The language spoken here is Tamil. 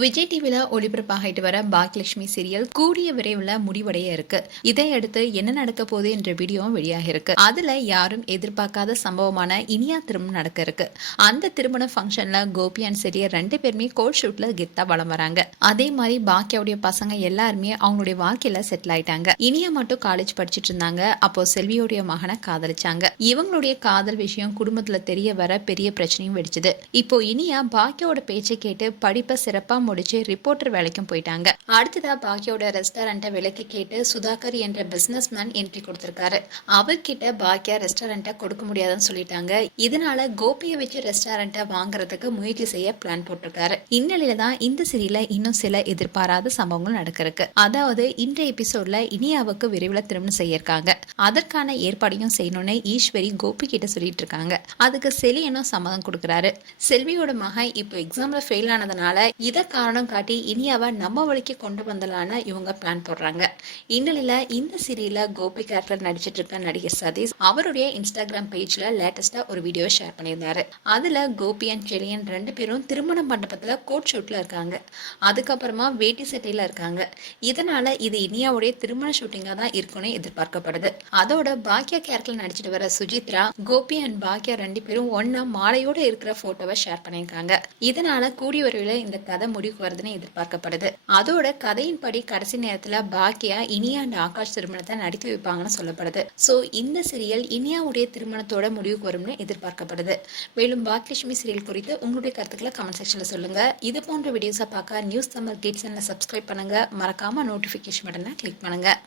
விஜய் டிவில ஒளிபரப்பாகிட்டு வர பாக்யலட்சுமி சீரியல் கூடிய விரைவில் முடிவடைய இருக்கு. இதையடுத்து என்ன நடக்க போகுது என்ற வீடியோவும் வெளியாக இருக்கு. அதுல யாரும் எதிர்பார்க்காத சம்பவமான இனியா திருமணம் நடக்க இருக்கு. அந்த திருமண ஃபங்க்ஷன்ல கோபி அண்ட் செடியர் 2 பேருமே கோட் ஷூட்ல கெத்தா வளம் வராங்க. அதே மாதிரி பாக்கியாவுடைய பசங்க எல்லாருமே அவங்களுடைய வாழ்க்கையில செட்டில் ஆயிட்டாங்க. இனியா மட்டும் காலேஜ் படிச்சுட்டு இருந்தாங்க. அப்போ செல்வியோடைய மகனை காதலிச்சாங்க. இவங்களுடைய காதல் விஷயம் குடும்பத்துல தெரிய வர பெரிய பிரச்சனையும் வெடிச்சது. இப்போ இனியா பாக்கியோட பேச்சை கேட்டு படிப்பை சிறப்பா முடிச்சு ரிப்போர்ட்டர் வேலைக்கும் போயிட்டாங்க. அடுத்ததா பாக்கியோட ரெஸ்டாரண்ட்டை விலைக்கு கேட்டு சுதாகர் என்ற பிசினஸ் மேன் என்ட்ரி கொடுத்திருக்காரு. அவர்கிட்ட பாக்கியா ரெஸ்டாரண்ட்டை கொடுக்க முடியாதுன்னு சொல்லிட்டாங்க. இதனால கோபியை வச்சு ரெஸ்டாரண்ட்டை வாங்குறதுக்கு முயற்சி செய்ய பிளான் போட்டிருக்காரு. இந்நிலையில தான் இந்த சீரியல்ல இன்னும் சில எதிர்பாராத சம்பவங்கள் நடக்கிறதுக்கு. அதாவது இன்றைய எபிசோட்ல இனியாவுக்கு விரைவில் திருமணம் செய்ய இருக்காங்க. அதற்கான ஏற்பாடையும் செய்யணும்னு ஈஸ்வரி கோபி கிட்ட சொல்லிட்டு இருக்காங்க. அதுக்கு செலியனும் சம்மதம் கொடுக்கிறாரு. செல்வியோட மகன் இப்போ எக்ஸாம்ல ஃபெயில் ஆனதுனால இதை காரணம் காட்டி இனியாவை நம்ம வழிக்கு கொண்டு வந்தலான்னு இவங்க பிளான் போடுறாங்க. இந்நிலையில இந்த சீரியல்ல கோபி கேரக்டர் நடிச்சிட்டு இருக்க நடிகர் சதீஷ் அவருடைய இன்ஸ்டாகிராம் பேஜ்ல லேட்டஸ்டா ஒரு வீடியோ ஷேர் பண்ணியிருந்தாரு. அதுல கோபி அண்ட் செலியன் 2 பேரும் திருமண மண்டபத்துல கோட் ஷூட்ல இருக்காங்க. அதுக்கப்புறமா வேட்டி சட்டையில இருக்காங்க. இதனால இது இனியாவுடைய திருமண ஷூட்டிங்கா தான் இருக்கும்னு எதிர்பார்க்கப்படுது. அதோட பாக்கியா கேரக்டர் நடிச்சிட்டு வர சுஜித்ரா கோபி அண்ட் பாக்கியா 2 பேரும் ஒன்னா மாலையோட இருக்கிற போட்டோவை ஷேர் பண்ணியிருக்காங்க. இதனால கூடிய விரைவில் இந்த கதை முடிவுக்கு வருதுன்னு எதிர்பார்க்கப்படுது. அதோட கதையின்படி கடைசி நேரத்துல பாக்கியா இனியா அண்ட் ஆகாஷ் திருமணத்தை நடத்தி வைப்பாங்கன்னு சொல்லப்படுது. சோ இந்த சீரியல் இனியாவுடைய திருமணத்தோட முடிவுக்கு வரும்னு எதிர்பார்க்கப்படுது. மேலும் பாக்யலட்சுமி சீரியல் குறித்து உங்களுடைய கருத்துக்களை கமெண்ட் செக்ஷன்ல சொல்லுங்க. இது போன்ற வீடியோஸை பார்க்க நியூஸ் தமிழ் கிட்ஸ் சேனலை சப்ஸ்கிரைப் பண்ணுங்க. மறக்காம நோட்டிபிகேஷன் பட்டனை கிளிக் பண்ணுங்க.